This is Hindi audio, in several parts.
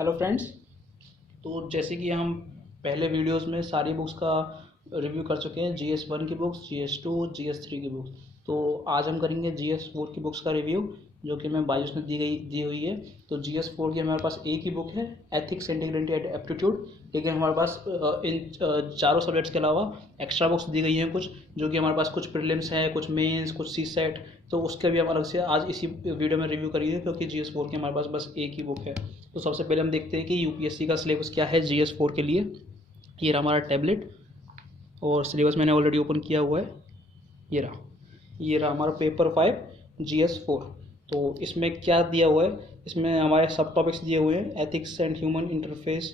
Hello friends. तो जैसे कि हम पहले वीडियोस में सारी बुक्स का रिव्यू कर चुके हैं, GS1 की बुक्स, GS2, GS3 की बुक्स। तो आज हम करेंगे GS4 की बुक्स का रिव्यू, जो कि हमें बायोस ने दी हुई है। तो GS4 की हमारे पास एक ही बुक है, एथिक्स, इंटीग्रिटी एंड एप्टीट्यूड। लेकिन हमारे पास इन चारों सब्जेक्ट्स के अलावा एक्स्ट्रा बुक्स दी गई हैं कुछ, जो कि हमारे पास कुछ प्रीलिम्स हैं, कुछ मेंस, कुछ सी सेट। तो उसके भी हम अलग से आज इसी वीडियो में रिव्यू करेंगे, क्योंकि GS4 की हमारे पास बस एक ही बुक है। तो सबसे पहले हम देखते हैं कि यूपीएससी का सिलेबस क्या है GS4 के लिए। ये रहा हमारा टैबलेट और सिलेबस मैंने ऑलरेडी ओपन किया हुआ है। ये रहा हमारा पेपर 5 GS4। तो इसमें क्या दिया हुआ है, इसमें हमारे सब टॉपिक्स दिए हुए हैं, ethics and human interface,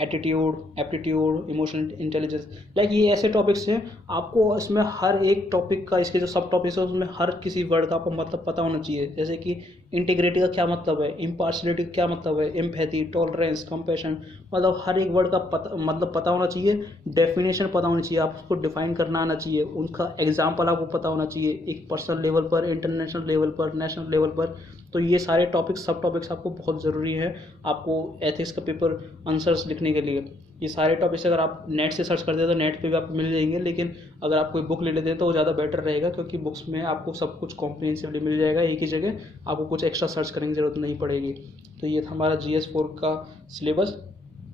attitude, aptitude, emotional intelligence. Like ये ऐसे टॉपिक्स हैं, आपको इसमें हर एक टॉपिक का, इसके जो सब टॉपिक्स है उसमें हर किसी वर्ड का आपको मतलब पता होना चाहिए। जैसे कि इंटीग्रिटी का क्या मतलब है, इम्पार्शलिटी का क्या मतलब है, एम्पैथी, टॉलरेंस, कंपैशन, मतलब हर एक वर्ड का मतलब पता होना चाहिए। डेफिनेशन पता होनी चाहिए, आप उसको डिफाइन करना आना चाहिए, उनका एग्जाम्पल आपको पता होना चाहिए, एक पर्सनल लेवल पर, इंटरनेशनल लेवल पर, नेशनल लेवल पर। तो ये सारे टॉपिक्स, सब टॉपिक्स आपको बहुत ज़रूरी है आपको एथिक्स का पेपर आंसर्स लिखने के लिए। ये सारे टॉपिक्स अगर आप नेट से सर्च करते हैं तो नेट पे भी आपको मिल जाएंगे, लेकिन अगर आप कोई बुक ले लेते हैं तो वो ज़्यादा बेटर रहेगा, क्योंकि बुक्स में आपको सब कुछ कॉम्प्रिहेंसिवली मिल जाएगा एक ही जगह, आपको कुछ एक्स्ट्रा सर्च करने की ज़रूरत नहीं पड़ेगी। तो ये था हमारा GS4 का सिलेबस।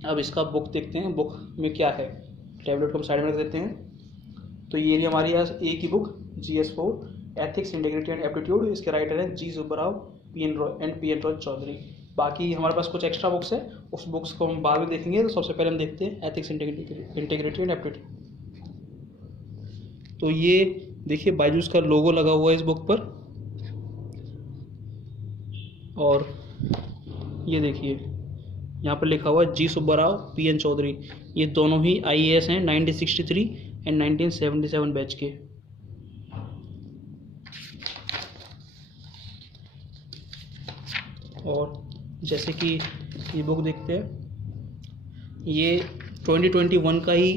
अब इसका बुक देखते हैं, बुक में क्या है। टैबलेट को हम साइड में रख देते हैं। तो ये रही हमारी आज एक ही book, GS4 ethics, integrity and aptitude. इसके राइटर हैं जी सुब्बाराव, PN रॉय चौधरी। बाकी हमारे पास कुछ एक्स्ट्रा बुक्स है, उस बुक्स को हम बाद में देखेंगे। तो सबसे पहले हम देखते हैं एथिक्स, इंटीग्रिटी एंड एप्टीट्यूड। तो ये देखिए बायजूस का लोगो लगा हुआ है इस बुक पर, और ये देखिए यहाँ पर लिखा हुआ है जी सुब्बाराव, PN चौधरी। ये दोनों ही IAS हैं 1963 एंड 1977 बैच के। और जैसे कि ये बुक देखते हैं, ये 2021 का ही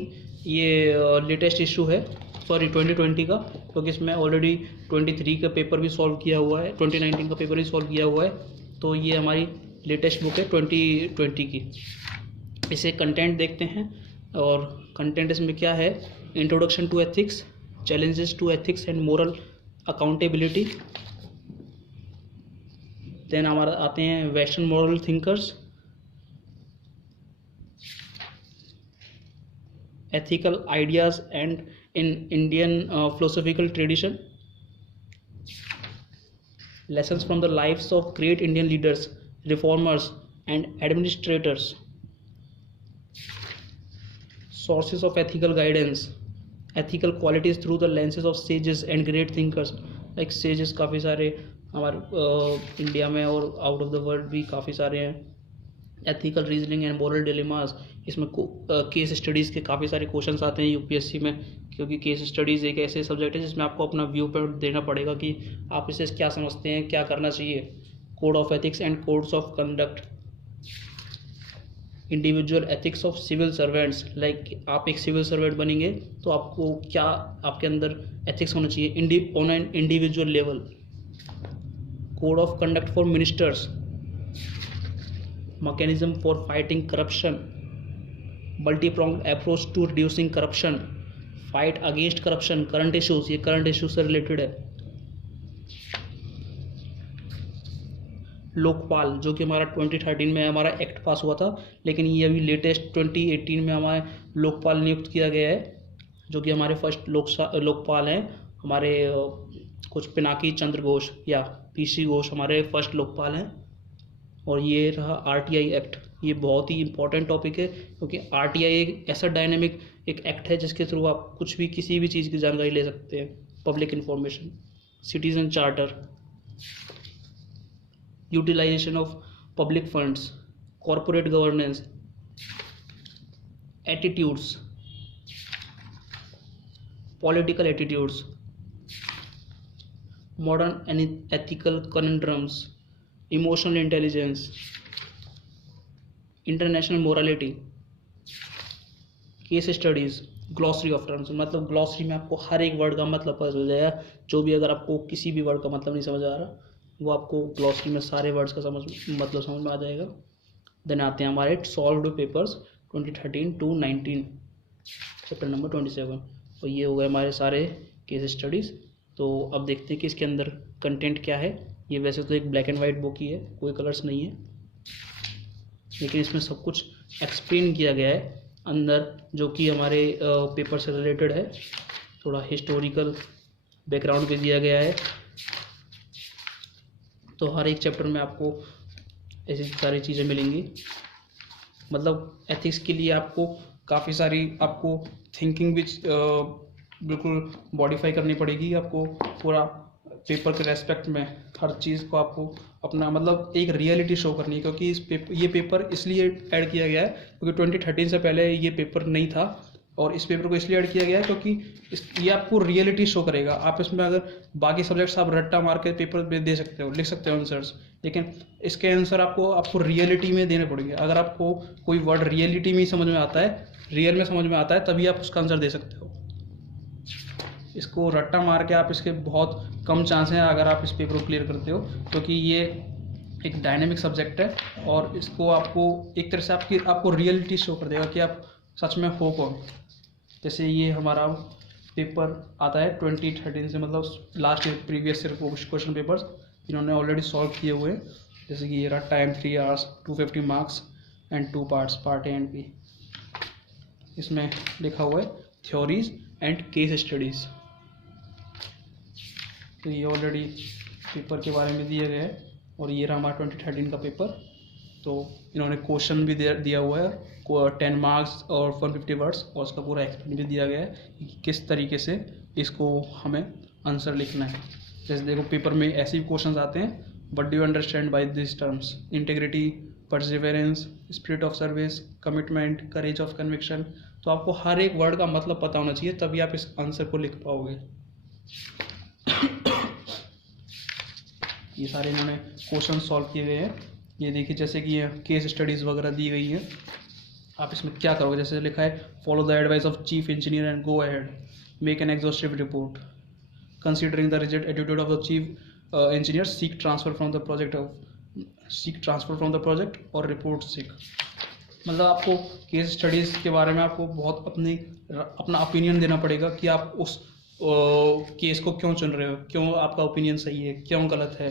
ये लेटेस्ट इशू है, सॉरी 2020 का, क्योंकि इसमें ऑलरेडी 23 का पेपर भी सॉल्व किया हुआ है, 2019 का पेपर भी सॉल्व किया हुआ है। तो ये हमारी लेटेस्ट बुक है 2020 की। इसे कंटेंट देखते हैं, और कंटेंट इसमें क्या है, introduction to ethics, challenges to ethics and moral accountability. Then हमारा आते हैं western moral thinkers, ethical ideas and in Indian philosophical tradition, lessons from the lives of great Indian leaders, reformers and administrators, sources of ethical guidance, ethical qualities through the lenses of sages and great thinkers। like sages काफ़ी सारे हमारे इंडिया में और आउट ऑफ द वर्ल्ड भी काफ़ी सारे हैं। Ethical reasoning and moral dilemmas, इसमें केस स्टडीज़ के काफ़ी सारे क्वेश्चंस आते हैं यूपीएससी में, क्योंकि केस स्टडीज़ एक ऐसे सब्जेक्ट है जिसमें आपको अपना व्यू पॉइंट देना पड़ेगा कि आप इसे क्या समझते हैं, क्या करना चाहिए। Code of ethics and codes of conduct, individual ethics of civil servants. Like आप एक सिविल सर्वेंट बनेंगे तो आपको क्या, आपके अंदर एथिक्स होना चाहिए on an individual level. Code of conduct for ministers, mechanism for fighting corruption, multi-pronged approach to reducing corruption, fight against corruption, current issues, ये current issues से related है। लोकपाल, जो कि हमारा 2013 में हमारा एक्ट पास हुआ था, लेकिन ये अभी लेटेस्ट 2018 में हमारे लोकपाल नियुक्त किया गया है, जो कि हमारे फर्स्ट लोकपाल हैं। हमारे कुछ पिनाकी चंद्र घोष या PC घोष हमारे फर्स्ट लोकपाल हैं। और ये रहा RTI एक्ट। ये बहुत ही इंपॉर्टेंट टॉपिक है, क्योंकि RTI एक ऐसा डायनेमिक एक एक्ट है जिसके थ्रू आप कुछ भी, किसी भी चीज़ की जानकारी ले सकते हैं। Public information, citizen charter, utilization of public funds, corporate governance, attitudes, political attitudes, modern ethical conundrums, emotional intelligence, international morality, case studies, glossary of terms. मतलब ग्लॉसरी में आपको हर एक वर्ड का मतलब पता चल जाएगा। जो भी, अगर आपको किसी भी वर्ड का मतलब नहीं समझ आ रहा, वो आपको ग्लॉसरी में सारे वर्ड्स का मतलब समझ में आ जाएगा। देन आते हैं हमारे solved papers 2013 to 19, chapter number 27। तो ये हो गए हमारे सारे केस स्टडीज़। तो अब देखते हैं कि इसके अंदर कंटेंट क्या है। ये वैसे तो एक ब्लैक एंड वाइट बुक ही है, कोई कलर्स नहीं है, लेकिन इसमें सब कुछ एक्सप्लेन किया गया है अंदर, जो कि हमारे पेपर से रिलेटेड है। थोड़ा हिस्टोरिकल बैकग्राउंड भी दिया गया है। तो हर एक चैप्टर में आपको ऐसी सारी चीज़ें मिलेंगी। मतलब एथिक्स के लिए आपको काफ़ी सारी आपको थिंकिंग भी बिल्कुल मॉडिफाई करनी पड़ेगी। आपको पूरा पेपर के रेस्पेक्ट में हर चीज़ को आपको अपना मतलब एक रियलिटी शो करनी है, क्योंकि ये पेपर इसलिए ऐड किया गया है क्योंकि 2013 से पहले ये पेपर नहीं था, और इस पेपर को इसलिए ऐड किया गया है क्योंकि ये आपको रियलिटी शो करेगा। आप इसमें अगर बाकी सब्जेक्ट्स आप रट्टा मार के पेपर दे सकते हो, लिख सकते हो आंसर्स, लेकिन इसके आंसर आपको रियलिटी में देने पड़ेंगे। अगर आपको कोई वर्ड रियलिटी में ही समझ में आता है, रियल में समझ में आता है, तभी आप उसका आंसर दे सकते हो। इसको रट्टा मार के आप इसके बहुत कम चांस हैं अगर आप इस पेपर को क्लियर करते हो, क्योंकि ये एक डायनेमिक सब्जेक्ट है और इसको आपको एक तरह से आपको रियलिटी शो कर देगा कि आप सच में हो कौन। जैसे ये हमारा पेपर आता है 2013 से, मतलब last year previous year question papers इन्होंने ऑलरेडी सॉल्व किए हुए हैं। जैसे कि ये रहा time 3 hours 250 marks and 2 parts, part A and B. इसमें लिखा हुआ है थ्योरीज एंड केस स्टडीज़। तो ये ऑलरेडी पेपर के बारे में दिया गया है, और ये रहा हमारा 2013 का पेपर। तो इन्होंने क्वेश्चन भी दिया हुआ है 10 marks और 150 words, और उसका पूरा एक्सप्लेन भी दिया गया है कि किस तरीके से इसको हमें आंसर लिखना है। जैसे देखो पेपर में ऐसे भी क्वेश्चन आते हैं, what do you understand by this terms, integrity, perseverance, spirit of service, commitment, courage of conviction. तो आपको हर एक वर्ड का मतलब पता होना चाहिए, तभी आप इस आंसर को लिख पाओगे। ये सारे इन्होंने क्वेश्चन सॉल्व किए गए हैं। ये देखिए जैसे कि ये केस स्टडीज़ वगैरह दी गई हैं। आप इसमें क्या करोगे, जैसे लिखा है follow the advice of chief engineer and go ahead, make an exhaustive report, considering the rigid attitude of the chief engineer, seek transfer from the project और रिपोर्ट सीक। मतलब आपको केस स्टडीज़ के बारे में आपको बहुत अपना ओपिनियन देना पड़ेगा कि आप उस केस को क्यों चुन रहे हो, क्यों आपका ओपिनियन सही है, क्यों गलत है।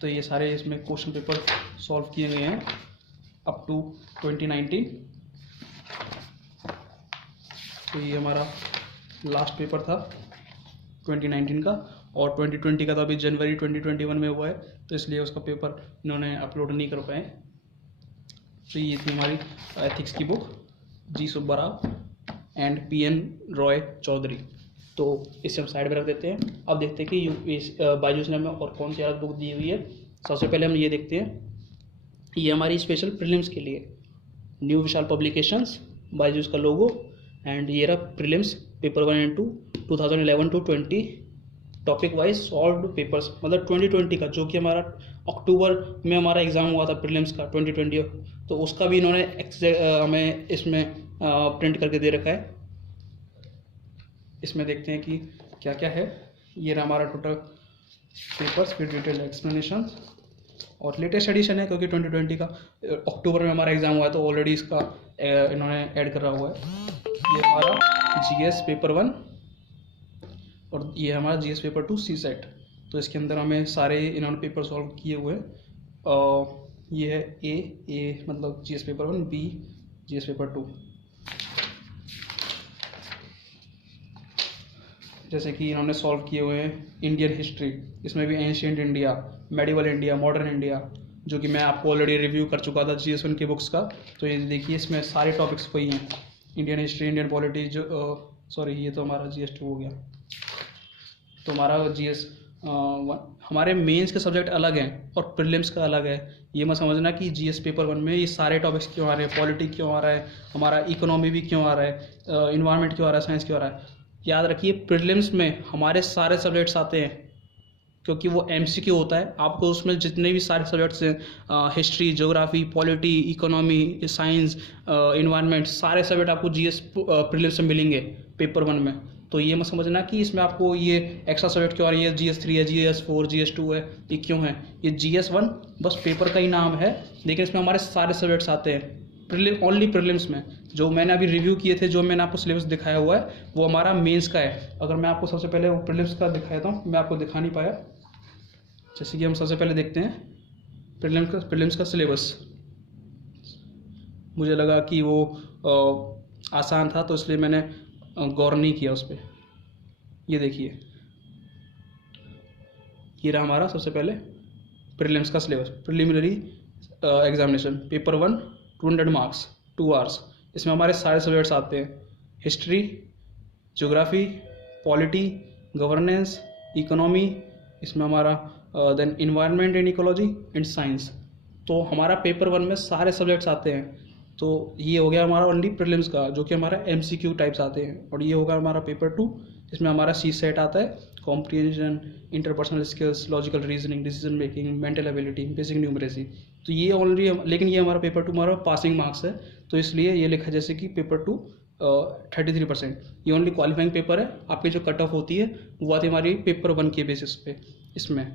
तो ये सारे इसमें क्वेश्चन पेपर सॉल्व किए गए हैं अप टू 2019। तो ये हमारा लास्ट पेपर था 2019 का, और 2020 का तो अभी जनवरी 2021 में हुआ है, तो इसलिए उसका पेपर इन्होंने अपलोड नहीं कर पाए। तो ये थी हमारी एथिक्स की book, G Subba Rao and PN Roy Chowdhury. तो इसे हम साइड में रख देते हैं। अब देखते हैं कि बायजूस ने हमें और कौन सी अलग बुक दी हुई है। सबसे पहले हम ये देखते हैं, ये हमारी स्पेशल प्रीलिम्स के लिए न्यू विशाल पब्लिकेशंस, बायजूस का लोगो, एंड ये रहा prelims paper 1 and 2 2011 to 20 topic wise solved papers, मतलब 2020 का, जो कि हमारा अक्टूबर में हमारा एग्ज़ाम हुआ था प्रीलिम्स का 2020, तो उसका भी इन्होंने हमें इसमें प्रिंट करके दे रखा है। इसमें देखते हैं कि क्या क्या है। ये रहा हमारा total papers with detail explanation, और लेटेस्ट एडिशन है क्योंकि 2020 का अक्टूबर में हमारा एग्ज़ाम हुआ है, तो ऑलरेडी इसका इन्होंने ऐड करा हुआ है। ये हमारा GS पेपर 1 और ये हमारा GS पेपर 2 CSET। तो इसके अंदर हमें सारे इन्होंने पेपर सॉल्व किए हुए हैं। ये है A मतलब GS paper 1, B GS paper 2। जैसे कि इन्होंने सॉल्व किए हुए हैं इंडियन हिस्ट्री, इसमें भी ancient India, medieval India, modern India, जो कि मैं आपको ऑलरेडी रिव्यू कर चुका था GS1 की बुक्स का। तो ये देखिए इसमें सारे टॉपिक्स वही हैं, इंडियन हिस्ट्री, इंडियन पॉलिटी, जो सॉरी ये तो हमारा GS2 हो गया। तो हमारा GS1 हमारे मेंस के सब्जेक्ट अलग हैं और प्रीलिम्स का अलग है। ये मत समझना कि GS पेपर 1 में ये सारे टॉपिक्स क्यों आ रहे हैं, पॉलिटी क्यों आ रहा है, हमारा इकोनॉमी भी क्यों आ रहा है, इन्वायरमेंट क्यों आ रहा है, साइंस क्यों आ रहा है। याद रखिए प्रीलिम्स में हमारे सारे सब्जेक्ट्स आते हैं क्योंकि वो MCQ होता है। आपको उसमें जितने भी सारे सब्जेक्ट्स हैं, history, geography, polity, economy, science, environment, सारे सब्जेक्ट आपको GS प्रीलिम्स में मिलेंगे पेपर 1 में। तो ये मत समझना कि इसमें आपको ये एक्स्ट्रा सब्जेक्ट क्यों आ रही है, GS3 है, GS4, GS2 है, ये क्यों है। ये GS1 बस पेपर का ही नाम है, लेकिन इसमें हमारे सारे सब्जेक्ट्स आते हैं ओनली प्रीलिम्स में। जो मैंने अभी रिव्यू किए थे, जो मैंने आपको सिलेबस दिखाया हुआ है, वो हमारा मेंस का है। अगर मैं आपको सबसे पहले वो प्रीलिम्स का दिखाया था, मैं आपको दिखा नहीं पाया। जैसे कि हम सबसे पहले देखते हैं प्रीलिम्स का सिलेबस। मुझे लगा कि वो आसान था, तो इसलिए मैंने गौर नहीं किया उस पर। ये देखिए, ये रहा हमारा सबसे पहले प्रीलिम्स का syllabus. Preliminary examination paper 1 200 marks 2 hours. इसमें हमारे सारे सब्जेक्ट्स आते हैं, history, geography, polity, governance, economy, इसमें हमारा then environment and ecology and science. तो हमारा पेपर 1 में सारे सब्जेक्ट्स आते हैं। तो ये हो गया हमारा ओनली प्रीलिम्स का, जो कि हमारा MCQ टाइप्स आते हैं। और ये होगा हमारा पेपर 2, इसमें हमारा CSET आता है, comprehension, interpersonal skills, logical reasoning, decision making, mental ability, basic numeracy. तो ये ऑलरेडी, लेकिन ये हमारा पेपर 2 हमारा पासिंग मार्क्स है, तो इसलिए ये लिखा जैसे कि पेपर 2 33%। ये ओनली क्वालिफाइंग पेपर है। आपकी जो कट ऑफ होती है वो आती है हमारी पेपर 1 के बेसिस पे इसमें।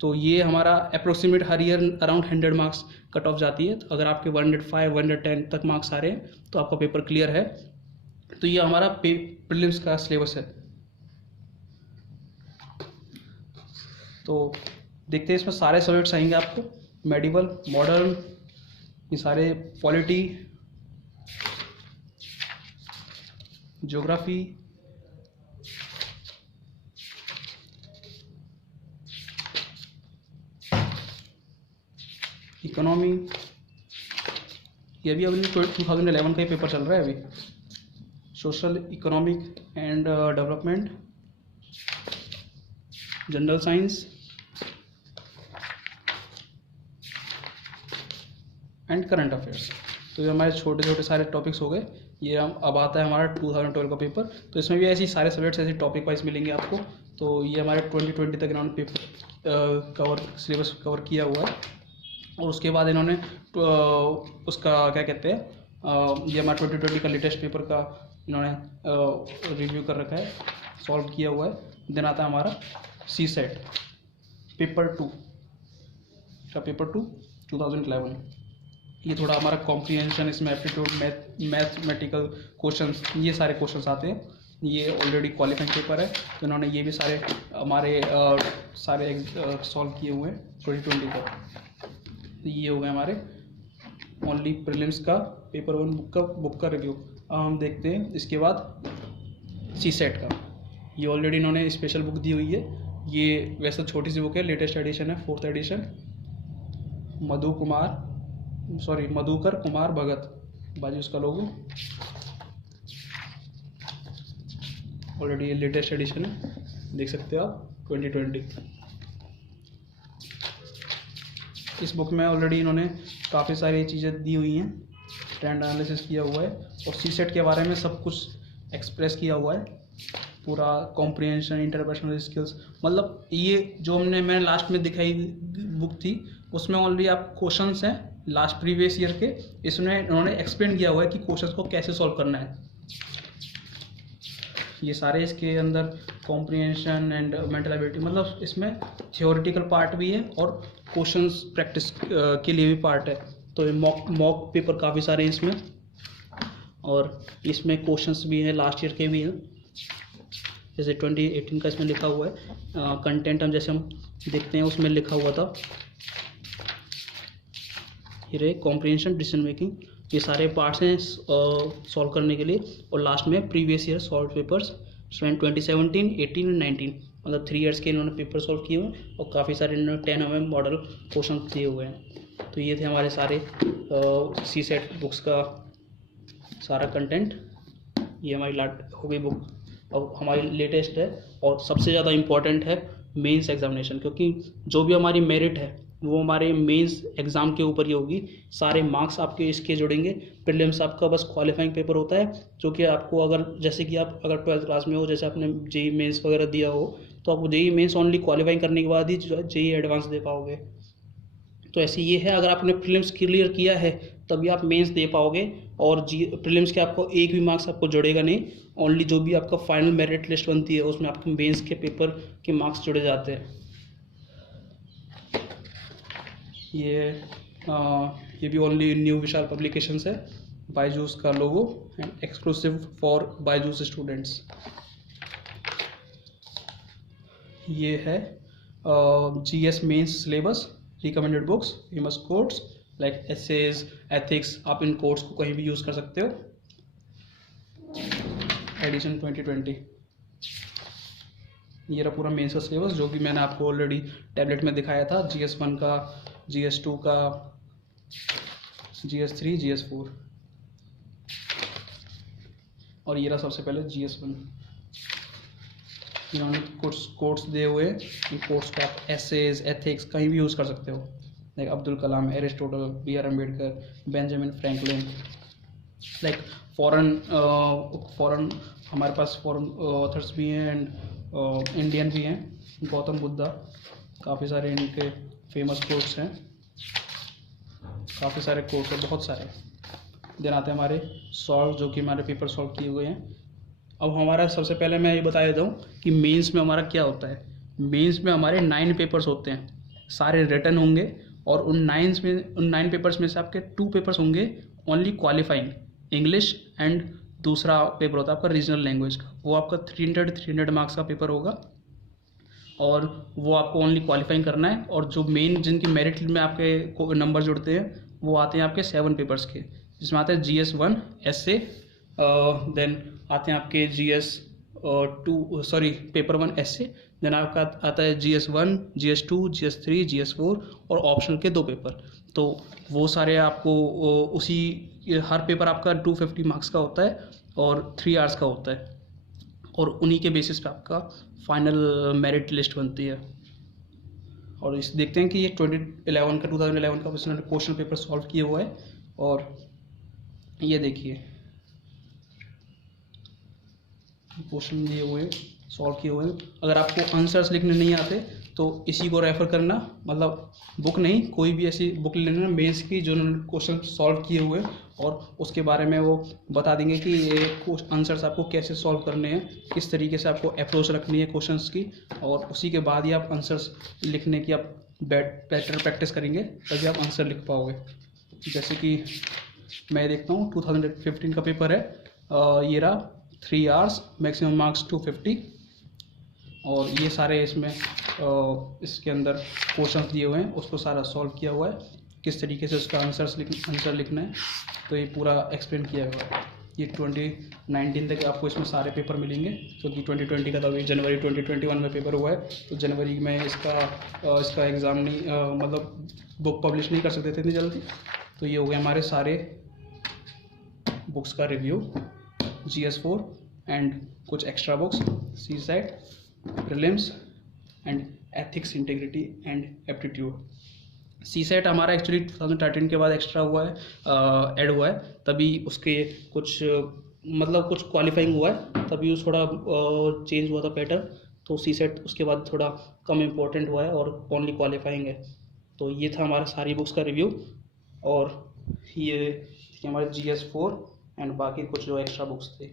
तो ये हमारा अप्रोक्सीमेट हर year around 100 marks cut off जाती है। तो अगर आपके 105 110 तक मार्क्स आ रहे हैं तो आपका पेपर क्लियर है। तो ये हमारा प्रीलिम्स का सिलेबस है। तो देखते हैं, इसमें सारे सब्जेक्ट्स आएंगे आपको, मेडिवल, मॉडर्न, ये सारे, पॉलिटी, ज्योग्राफी, इकोनॉमी, ये भी अभी 2011 का ही पेपर चल रहा है अभी, social, economic and development, general science and current affairs. तो ये हमारे छोटे छोटे सारे टॉपिक्स हो गए। ये हम अब आता है हमारा 2012 का पेपर। तो इसमें भी ऐसे ही सारे सब्जेक्ट्स ऐसे टॉपिक वाइज मिलेंगे आपको। तो ये हमारे 2020 तक इन्होंने पेपर सिलेबस कवर किया हुआ है। और उसके बाद इन्होंने उसका क्या कहते हैं, ये हमारा 2020 का लेटेस्ट पेपर का इन्होंने रिव्यू कर रखा है, सॉल्व किया हुआ है। देन आता है हमारा CSET पेपर 2 का, पेपर 2 2011। ये थोड़ा हमारा कॉम्प्रिहेंशन, इसमें एप्टीट्यूड, मैथमेटिकल क्वेश्चंस, ये सारे क्वेश्चंस आते हैं। ये ऑलरेडी क्वालिफाइंग पेपर है, तो इन्होंने ये भी सारे हमारे सारे सॉल्व किए हुए हैं 2020 तक। ये हो गए हमारे ओनली प्रीलिम्स का पेपर 1 बुक का रिव्यू। अब हम देखते हैं इसके बाद CSET का। ये ऑलरेडी इन्होंने स्पेशल बुक दी हुई है। ये वैसे छोटी सी बुक है, लेटेस्ट एडिशन है, 4th एडिशन। मधुकर कुमार भगत बाजू उसका लोगो। ऑलरेडी ये लेटेस्ट एडिशन है, देख सकते हो आप, 2020। इस बुक में ऑलरेडी इन्होंने काफ़ी सारी चीज़ें दी हुई हैं, ट्रेंड एनालिसिस किया हुआ है और CSET के बारे में सब कुछ एक्सप्रेस किया हुआ है, पूरा कॉम्प्रिहेंशन, इंटरपर्सनल स्किल्स। मतलब ये जो मैंने लास्ट में दिखाई बुक थी, उसमें ऑलरेडी आप क्वेश्चंस हैं लास्ट प्रीवियस ईयर के, इसमें उन्होंने एक्सप्लेन किया हुआ है कि क्वेश्चंस को कैसे सॉल्व करना है। ये सारे इसके अंदर कॉम्प्रिहेंशन एंड मेंटल एबिलिटी, मतलब इसमें थियोरेटिकल पार्ट भी है और क्वेश्चंस प्रैक्टिस के लिए भी पार्ट है। तो मॉक पेपर काफ़ी सारे हैं इसमें, और इसमें क्वेश्चंस भी हैं लास्ट ईयर के भी हैं। जैसे 2018 का इसमें लिखा हुआ है कंटेंट, हम जैसे हम देखते हैं उसमें लिखा हुआ था, ये रहे कॉम्प्रिहेंशन, डिसीजन मेकिंग, ये सारे पार्ट्स हैं सॉल्व करने के लिए। और लास्ट में प्रीवियस ईयर सॉल्व पेपर्स 2017, 18 और 19, मतलब 3 ईयर्स के इन्होंने पेपर सॉल्व किए हुए हैं और काफ़ी सारे इन्होंने 10 mm मॉडल क्वेश्चन दिए हुए हैं। तो ये थे हमारे सारे CSET बुक्स का सारा कंटेंट। ये हमारी हो गई बुक, और हमारी लेटेस्ट है और सबसे ज़्यादा इम्पॉर्टेंट है मेंस एग्जामिनेशन, क्योंकि जो भी हमारी मेरिट है वो हमारे मेंस एग्ज़ाम के ऊपर ही होगी। सारे मार्क्स आपके इसके जुड़ेंगे। प्रीलिम्स आपका बस क्वालिफाइंग पेपर होता है, जो कि आपको अगर जैसे कि आप अगर 12th क्लास में हो, जैसे आपने JEE मेंस वगैरह दिया हो, तो आप JEE मेंस ओनली क्वालिफाइंग करने के बाद ही JEE एडवांस दे पाओगे। तो ऐसे ये है, अगर आपने प्रीलिम्स क्लियर किया है तभी आप मेंस दे पाओगे। और प्रीलिम्स के आपको एक भी मार्क्स आपको जुड़ेगा नहीं, ओनली जो भी आपका फाइनल मेरिट लिस्ट बनती है उसमें आपके मेंस के पेपर के मार्क्स जुड़े जाते हैं। ये भी ओनली न्यू विशाल पब्लिकेशंस है, बायजूस का logo and exclusive for Byju's students. ये है GS mains syllabus, recommended books, famous quotes like essays, ethics, आप इन कोट्स को कहीं भी यूज़ कर सकते हो। एडिशन 2020, ये रहा पूरा मेंस का सिलेबस जो कि मैंने आपको ऑलरेडी टैबलेट में दिखाया था, GS1 का, GS2 का, GS3, GS4, और ये रहा सबसे पहले GS1। इन्होंने कुछ कोट्स दिए हुए, इन कोट्स को आप एसेज, एथिक्स कहीं भी यूज़ कर सकते हो, like Abdul Kalam, Aristotle, BR Ambedkar, Benjamin Franklin. Like foreign हमारे पास फॉरेन ऑथर्स भी हैं एंड इंडियन भी हैं। गौतम बुद्धा, काफ़ी सारे इनके फेमस कोट्स हैं, काफ़ी सारे कोट्स हैं, बहुत सारे। देन आते हैं हमारे सॉल्व, जो कि हमारे पेपर सॉल्व किए हुए हैं। अब हमारा सबसे पहले मैं ये बता देता हूँ कि मेंस में हमारा क्या होता है। मेंस में हमारे 9 पेपर्स होते हैं, सारे रिटन होंगे, और उन 9 पेपर्स में से आपके 2 पेपर्स होंगे ओनली क्वालिफाइंग, इंग्लिश, एंड दूसरा पेपर होता है आपका रीजनल लैंग्वेज का, वो आपका 300 मार्क्स का पेपर होगा, और वो आपको ओनली क्वालिफाइंग करना है। और जो मेन जिनकी मेरिट में आपके नंबर जुड़ते हैं वो आते हैं आपके 7 पेपर्स के, जिसमें आते हैं GS1 एसे, देन आते हैं आपके पेपर 1 एसे, देन आपका आता है GS1, GS2, GS3, GS4 और ऑप्शनल के 2 पेपर। तो वो सारे आपको उसी, हर पेपर आपका 250 मार्क्स का होता है और 3 आवर्स का होता है, और उन्हीं के बेसिस पे आपका फाइनल मेरिट लिस्ट बनती है। और इस देखते हैं कि ये 2011 का क्वेश्चन पेपर सॉल्व किया हुआ है। और ये देखिए क्वेश्चन दिए हुए सॉल्व किए हुए हैं। अगर आपको आंसर्स लिखने नहीं आते तो इसी को रेफ़र करना, मतलब बुक नहीं, कोई भी ऐसी बुक लेना मेंस की जो उन्होंने क्वेश्चन सॉल्व किए हुए, और उसके बारे में वो बता देंगे कि ये आंसर्स आपको कैसे सॉल्व करने हैं, किस तरीके से आपको अप्रोच रखनी है क्वेश्चंस की, और उसी के बाद ही आप आंसर्स लिखने की आप बेटर प्रैक्टिस करेंगे, तभी आप आंसर लिख पाओगे। जैसे कि मैं देखता हूँ 2015 का पेपर है, ये रहा 3 आवर्स, मैक्सिमम मार्क्स 250, और ये सारे इसमें इसके अंदर क्वेश्चंस दिए हुए हैं, उसको सारा सॉल्व किया हुआ है, किस तरीके से उसका आंसर लिखना है, तो ये पूरा एक्सप्लेन किया हुआ है। ये 2019 तक आपको इसमें सारे पेपर मिलेंगे, क्योंकि 2020 का तो अभी जनवरी 2021 में पेपर हुआ है, तो जनवरी में इसका एग्ज़ाम नहीं, मतलब बुक पब्लिश नहीं कर सकते थे इतनी जल्दी। तो ये हो गए हमारे सारे बुक्स का रिव्यू, GS4 एंड कुछ extra books, CSAT, prelims and ethics, integrity and aptitude. CSAT हमारा एक्चुअली 2013 के बाद एक्स्ट्रा हुआ है, ऐड हुआ है, तभी उसके कुछ कुछ क्वालिफाइंग हुआ है, तभी वो थोड़ा चेंज हुआ था पैटर्न, तो CSAT उसके बाद थोड़ा कम इम्पोर्टेंट हुआ है और ओनली क्वालिफाइंग है। तो ये था हमारा सारी बुक्स का रिव्यू, और ये हमारे GS4 एंड बाकी कुछ जो एक्स्ट्रा बुक्स थे,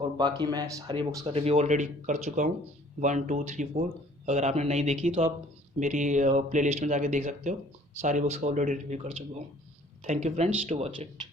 और बाकी मैं सारी बुक्स का रिव्यू ऑलरेडी कर चुका हूँ, 1, 2, 3, 4। अगर आपने नहीं देखी तो आप मेरी प्लेलिस्ट में जाके देख सकते हो, सारी बुक्स का ऑलरेडी रिव्यू कर चुका हूँ। Thank you friends to watch it.